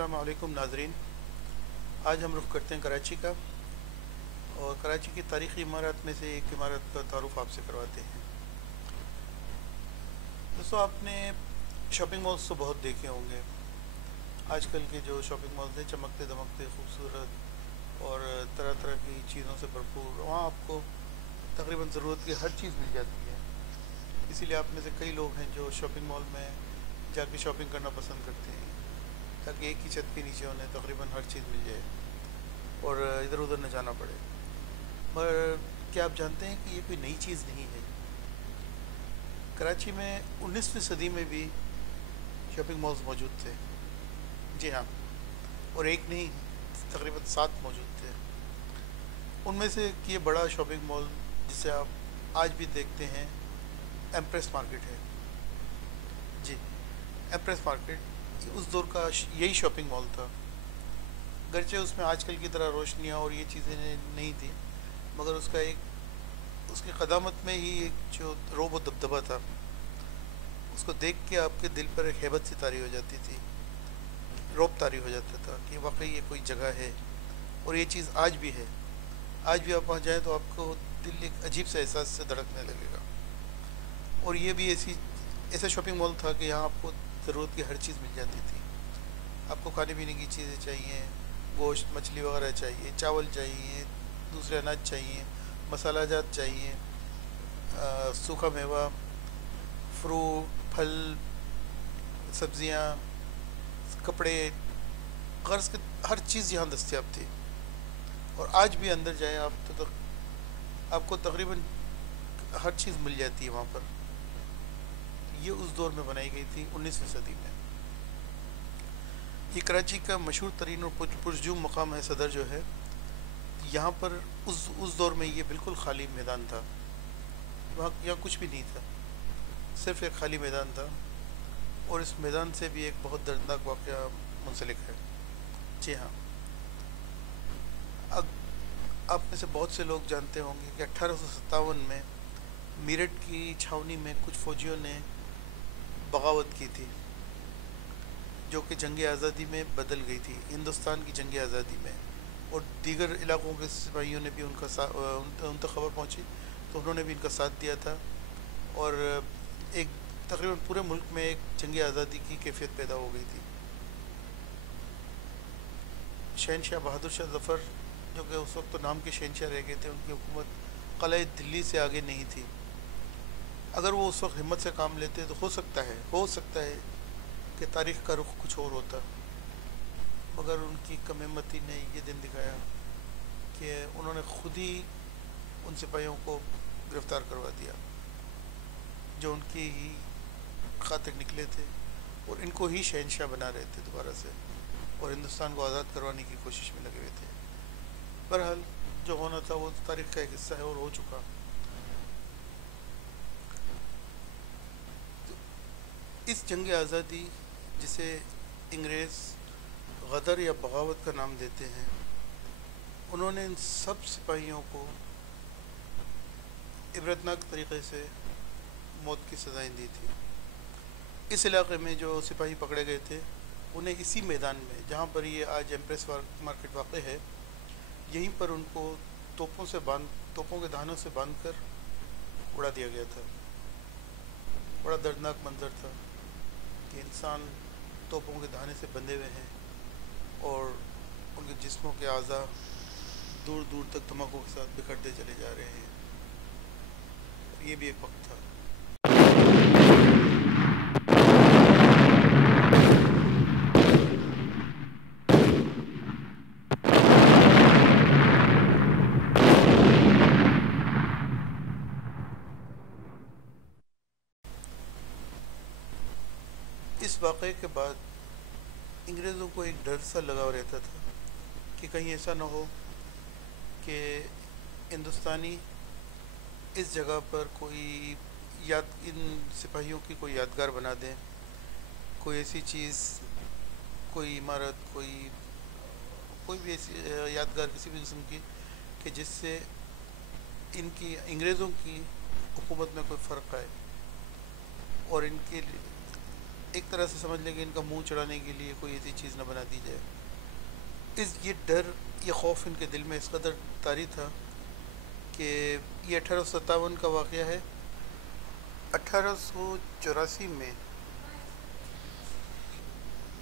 अस्सलाम वालेकुम नाजरीन। आज हम रुख करते हैं कराची का, और कराची की तारीख़ी इमारत में से एक इमारत का तारुफ आपसे करवाते हैं। दोस्तों, आपने शॉपिंग मॉल्स तो बहुत देखे होंगे। आजकल के जो शॉपिंग मॉल्स हैं, चमकते दमकते खूबसूरत और तरह तरह की चीज़ों से भरपूर, वहाँ आपको तकरीबन ज़रूरत की हर चीज़ मिल जाती है। इसीलिए आप में से कई लोग हैं जो शॉपिंग मॉल में जाके शॉपिंग करना पसंद करते हैं, ताकि एक ही छत के नीचे उन्हें तकरीबन हर चीज़ मिल जाए और इधर उधर न जाना पड़े। मगर क्या आप जानते हैं कि ये कोई नई चीज़ नहीं है। कराची में 19वीं सदी में भी शॉपिंग मॉल्स मौजूद थे। जी हाँ, और एक नहीं, तकरीबन 7 मौजूद थे। उनमें से ये बड़ा शॉपिंग मॉल जिसे आप आज भी देखते हैं, एम्प्रेस मार्केट है। जी, एम्प्रेस मार्केट उस दौर का यही शॉपिंग मॉल था। गरचे उसमें आजकल की तरह रोशनियाँ और ये चीज़ें नहीं थी, मगर उसकी क़दामत में ही एक जो रोब व दबदबा था, उसको देख के आपके दिल पर एक हैबत सी तारी हो जाती थी, रौब तारी हो जाता था कि वाकई ये कोई जगह है। और ये चीज़ आज भी है। आज भी आप वहाँ जाएँ तो आपको दिल एक अजीब से एहसास से धड़कने लगेगा। और ये भी ऐसा शॉपिंग मॉल था कि यहाँ आपको ज़रूरत की हर चीज़ मिल जाती थी। आपको खाने पीने की चीज़ें चाहिए, गोश्त मछली वगैरह चाहिए, चावल चाहिए, दूसरे अनाज चाहिए, मसालाजात चाहिए, सूखा मेवा, फ्रूट, फल, सब्जियां, कपड़े, गर्ज के हर चीज़ यहाँ दस्तयाब थी। और आज भी अंदर जाए आप तो आपको तकरीबन हर चीज़ मिल जाती है वहाँ पर। ये उस दौर में बनाई गई थी, 19वीं सदी में। ये कराची का मशहूर तरीन और पुरजूम मकाम है, सदर जो है। यहाँ पर उस दौर में ये बिल्कुल खाली मैदान था। वहाँ यहाँ कुछ भी नहीं था, सिर्फ एक खाली मैदान था। और इस मैदान से भी एक बहुत दर्दनाक वाक़या मुंसलिक है। जी हाँ, अब आप में से बहुत से लोग जानते होंगे कि 1857 में मेरठ की छावनी में कुछ फ़ौजियों ने बगावत की थी, जो कि जंग आज़ादी में बदल गई थी, हिंदुस्तान की जंग आज़ादी में। और दीगर इलाक़ों के सिपाहियों ने भी उन तक खबर पहुंची, तो उन्होंने भी इनका साथ दिया था। और एक तकरीबन पूरे मुल्क में एक जंग आज़ादी की कैफियत पैदा हो गई थी। शहनशाह बहादुर शाह ज़फ़र, जो कि उस वक्त तो नाम के शहनशाह रह गए थे, उनकी हुकूमत क़लअ दिल्ली से आगे नहीं थी। अगर वो उस वक्त हिम्मत से काम लेते तो हो सकता है कि तारीख़ का रुख कुछ और होता। मगर उनकी कम हिम्मती ने ये दिन दिखाया कि उन्होंने खुद ही उन सिपाहियों को गिरफ़्तार करवा दिया जो उनकी ही खातिर निकले थे, और इनको ही शहनशाह बना रहे थे दोबारा से, और हिंदुस्तान को आज़ाद करवाने की कोशिश में लगे हुए थे। बहरहाल जो होना था वो तारीख़ का एक हिस्सा है और हो चुका। तो इस जंग आज़ादी, जिसे अंग्रेज़ गदर या बगावत का नाम देते हैं, उन्होंने इन सब सिपाहियों को इबरतनाक तरीक़े से मौत की सज़ाएँ दी थी। इस इलाक़े में जो सिपाही पकड़े गए थे, उन्हें इसी मैदान में, जहाँ पर ये आज एम्प्रेस मार्केट वाक़ है, यहीं पर उनको तोपों के धानों से बांधकर उड़ा दिया गया था। बड़ा दर्दनाक मंजर था कि इंसान तोपों के धाने से बंधे हुए हैं और उनके जिस्मों के आज़ा दूर दूर तक धमाकों के साथ बिखरते चले जा रहे हैं। ये भी एक वक्त था। इस वाक़े के बाद अंग्रेज़ों को एक डर सा लगा रहता था कि कहीं ऐसा ना हो कि हिंदुस्तानी इस जगह पर इन सिपाहियों की कोई यादगार बना दें, कोई ऐसी चीज़, कोई इमारत, कोई भी ऐसी यादगार किसी भी किस्म की, कि जिससे इनकी अंग्रेज़ों की हुकूमत में कोई फ़र्क आए और एक तरह से समझ लें कि इनका मुंह चढ़ाने के लिए कोई ऐसी चीज़ न बना दी जाए। ये डर, ये खौफ इनके दिल में इस कदर तारी था कि ये 1857 का वाक़या है। 1884 में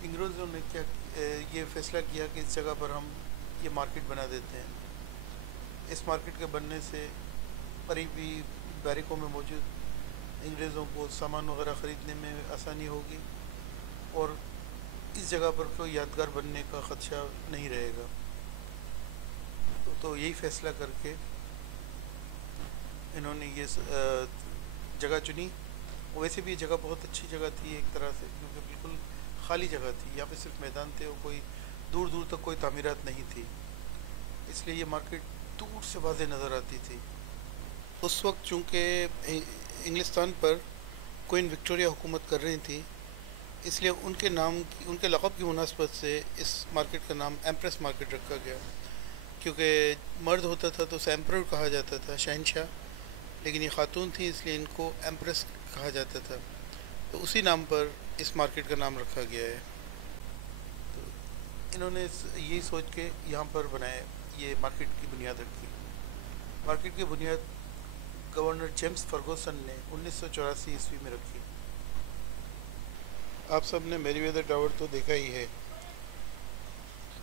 इंग्रेज़ों ने ये फ़ैसला किया कि इस जगह पर हम ये मार्केट बना देते हैं। इस मार्केट के बनने से करीबी बैरिकों में मौजूद अंग्रेज़ों को सामान वगैरह ख़रीदने में आसानी होगी और इस जगह पर कोई यादगार बनने का ख़दशा नहीं रहेगा। तो यही फ़ैसला करके इन्होंने ये जगह चुनी। वैसे भी ये जगह बहुत अच्छी जगह थी एक तरह से, क्योंकि बिल्कुल खाली जगह थी, यहाँ पे सिर्फ मैदान थे और कोई दूर दूर तक कोई तामीरात नहीं थी, इसलिए ये मार्केट दूर से वाज़े नज़र आती थी। उस वक्त चूँकि इंग्लिस्तान पर क्वीन विक्टोरिया हुकूमत कर रही थी, इसलिए उनके लक़ब की मुनासबत से इस मार्केट का नाम एम्प्रेस मार्केट रखा गया। क्योंकि मर्द होता था तो उसे एम्परर कहा जाता था, शहनशाह, लेकिन ये ख़ातून थी इसलिए इनको एम्प्रेस कहा जाता था। तो उसी नाम पर इस मार्केट का नाम रखा गया है। तो इन्होंने यही सोच के यहाँ पर बनाए, ये मार्केट की बुनियाद रखी। मार्केट की बुनियाद गवर्नर जेम्स फर्गूसन ने 1984 ईस्वी में रखी। आप सब ने मेरीवेदर टावर तो देखा ही है,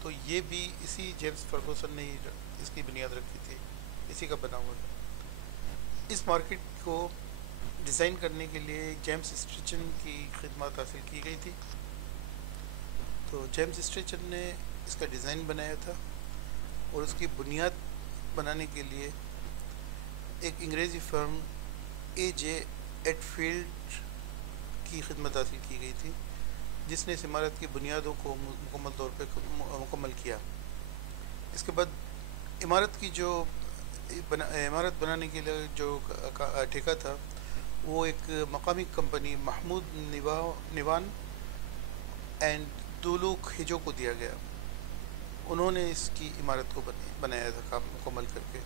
तो ये भी इसी जेम्स फर्गूसन ने इसकी बुनियाद रखी थी, इसी का बना हुआ था। इस मार्केट को डिज़ाइन करने के लिए जेम्स स्ट्रिचन की खिदमत हासिल की गई थी। तो जेम्स स्ट्रिचन ने इसका डिज़ाइन बनाया था और उसकी बुनियाद बनाने के लिए एक अंग्रेज़ी फर्म A.J. एटफील्ड की खिदमत हासिल की गई थी, जिसने इस इमारत की बुनियादों को मुकम्मल तौर पे मुकम्मल किया। इसके बाद इमारत बनाने के लिए जो ठेका था वो एक मकामी कंपनी महमूद निवान एंड दुलूक हिजो को दिया गया। उन्होंने इसकी इमारत को बनाया था काम मुकम्मल करके,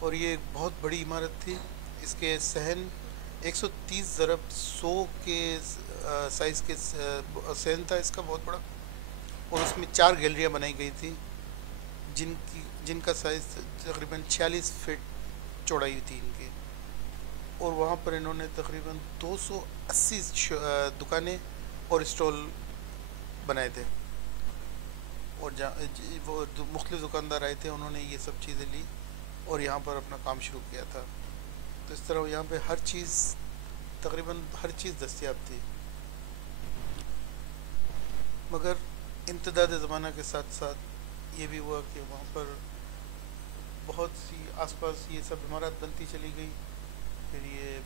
और ये एक बहुत बड़ी इमारत थी। इसके सहन 130 ज़रब 100 के साइज़ के सहन था इसका, बहुत बड़ा, और उसमें 4 गैलरियाँ बनाई गई थी जिनका साइज़ तकरीबन 46 फीट चौड़ाई थी इनकी। और वहाँ पर इन्होंने तकरीबन 280 दुकानें और स्टॉल बनाए थे, और वो मुख्तलिफ दुकानदार आए थे, उन्होंने ये सब चीज़ें ली और यहाँ पर अपना काम शुरू किया था। तो इस तरह यहाँ पे तकरीबन हर चीज़ दस्तयाब थी। मगर इम्तदाद ज़माना के साथ साथ ये भी हुआ कि वहाँ पर बहुत सी आसपास ये सब इमारत बनती चली गई, फिर ये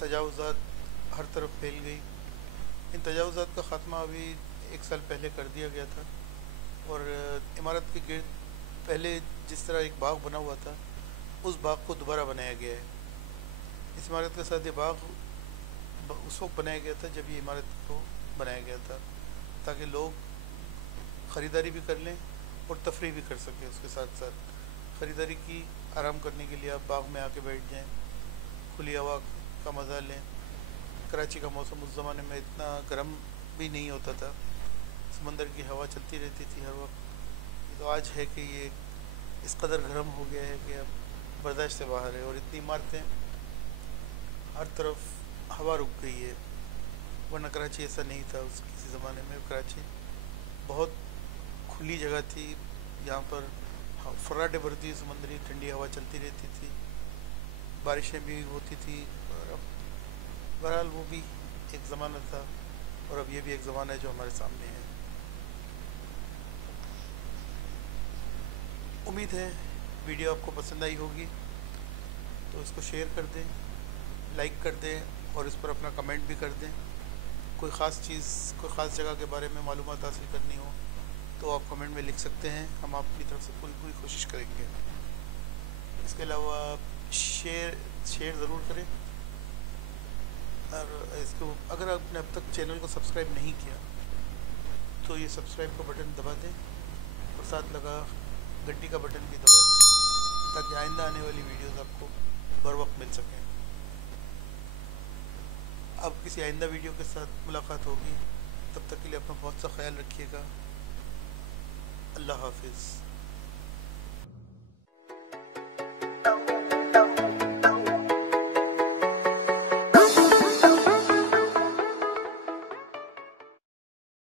तजावुज़ात हर तरफ फैल गई। इन तजावुज़ात का ख़ात्मा अभी 1 साल पहले कर दिया गया था, और इमारत के गिर्द पहले जिस तरह एक बाग बना हुआ था उस बाग को दोबारा बनाया गया है। इस इमारत के साथ ये बाग उस वक्त बनाया गया था जब ये इमारत को बनाया गया था, ताकि लोग ख़रीदारी भी कर लें और तफरीह भी कर सकें। उसके साथ साथ ख़रीदारी की आराम करने के लिए आप बाग में आके बैठ जाएं, खुली हवा का मज़ा लें। कराची का मौसम उस ज़माने में इतना गर्म भी नहीं होता था, समंदर की हवा चलती रहती थी हर वक्त। तो आज है कि ये इस कदर गर्म हो गया है कि अब बर्दाश्त से बाहर है, और इतनी इमारतें हर तरफ हवा रुक गई है, वरना कराची ऐसा नहीं था किसी ज़माने में। कराची बहुत खुली जगह थी, यहाँ पर फर्राटे भरती समंदरी ठंडी हवा चलती रहती थी, बारिशें भी होती थी। और अब बहरहाल वो भी एक ज़माना था, और अब ये भी एक ज़माना है जो हमारे सामने है। उम्मीद है वीडियो आपको पसंद आई होगी, तो इसको शेयर कर दें, लाइक कर दें, और इस पर अपना कमेंट भी कर दें। कोई ख़ास जगह के बारे में मालूमात हासिल करनी हो तो आप कमेंट में लिख सकते हैं, हम अपनी तरफ से पूरी कोशिश करेंगे। इसके अलावा शेयर ज़रूर करें, और इसको अगर आपने अब तक चैनल को सब्सक्राइब नहीं किया तो ये सब्सक्राइब का बटन दबा दें, और साथ लगा घंटी का बटन भी दबा दें, ताकि आइंदा आने वाली वीडियोस आपको बर वक्त मिल सकें। अब किसी आइंदा वीडियो के साथ मुलाकात होगी, तब तक के लिए अपना बहुत सा ख्याल रखिएगा। अल्लाह हाफिज़।